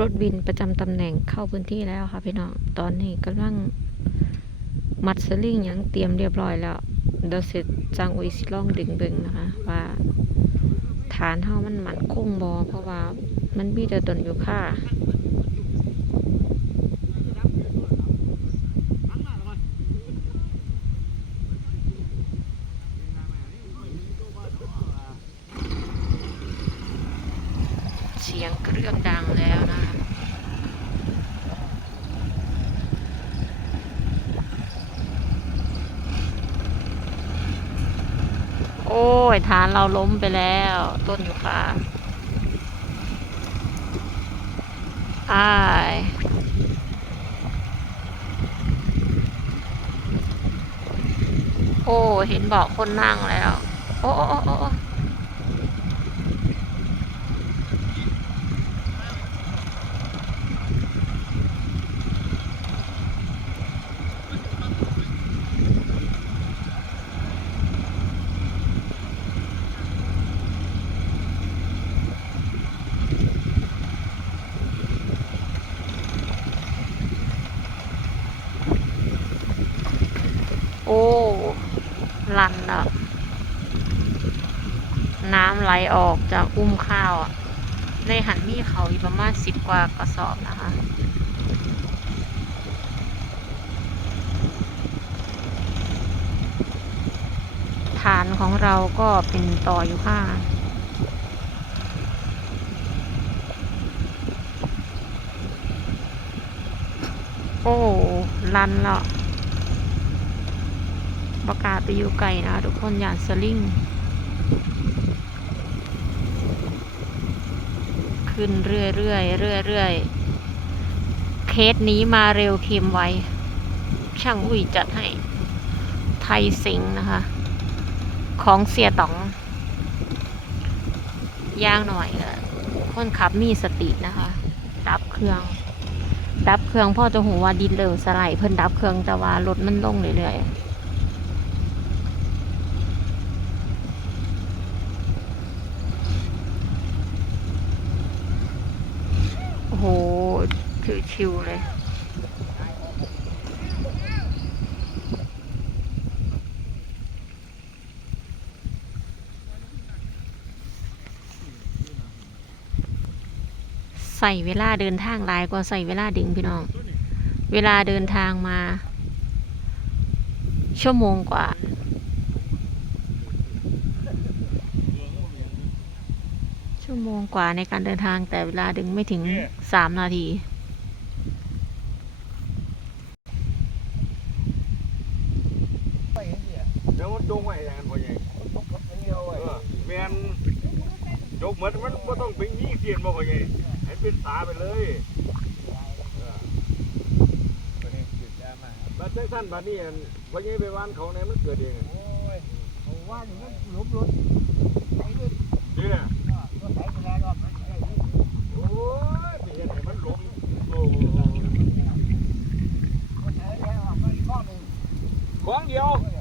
รถบินประจำตำแหน่งเข้าพื้นที่แล้วค่ะพี่น้อง ตอนนี้กำลังมัดสลิงยังเตรียมเรียบร้อยแล้ว เดี๋ยวเสร็จจังอุยสิล่องดึงเบิงนะคะ ว่าฐานเฮามันหมันคงบอเพราะว่ามันมีแต่ต้นอยู่ค่ะ เสียงเครื่องดังแล้วนะคะโอ้ยฐานเราล้มไปแล้ว ต้นอยู่ค่ะอายโอ้ เห็นเบอกคนนั่งแล้ว โอ้โอ้โอ้ ลันอะน้ำไหลออกจากอุ้มข้าวอะในหันมีเขาอีกประมาณสิบกว่ากระสอบนะคะฐานของเราก็เป็นต่ออยู่ค่ะโอ้ ลันแล้ว ประกาศไปอยู่ไกลนะทุกคนอย่าสลิงขึ้นเรื่อยเรื่อยเรื่อยเรื่อยเคสนี้มาเร็วเค็มไว ช่างอุ้ยจัดให้ ไทยสิงนะคะ ของเสียต๋องย่างหน่อยคนขับมีสตินะคะดับเครื่องดับเครื่องพ่อจะหูว่าดินเร็วสไลด์เพิ่นดับเครื่องแต่ว่ารถมันลงเรื่อยๆ โอ้โห ชิวเลย ใส่เวลาเดินทางหลายกว่าใส่เวลาดึงพี่น้อง เวลาเดินทางมา ชั่วโมงกว่าชั่วโมงกว่าในการเดินทางแต่เวลาดึงไม่ถึงสามนาที เดี๋ยวมันจงไว้อย่างนั้นพ่อใหญ่เออแม่นจกเหมือนมันบ่ต้องเป็นยี่เสียนบ่พ่อใหญ่ให้เป็นสาไปเลยเออบัดจังสั้นบัดนี้อันพ่อใหญ่ไปวานเขาในมันเกิดเองอะเนี่ยโอ้ยไปเห็นให้มันหลงโอ้ของเดียวโอ้โห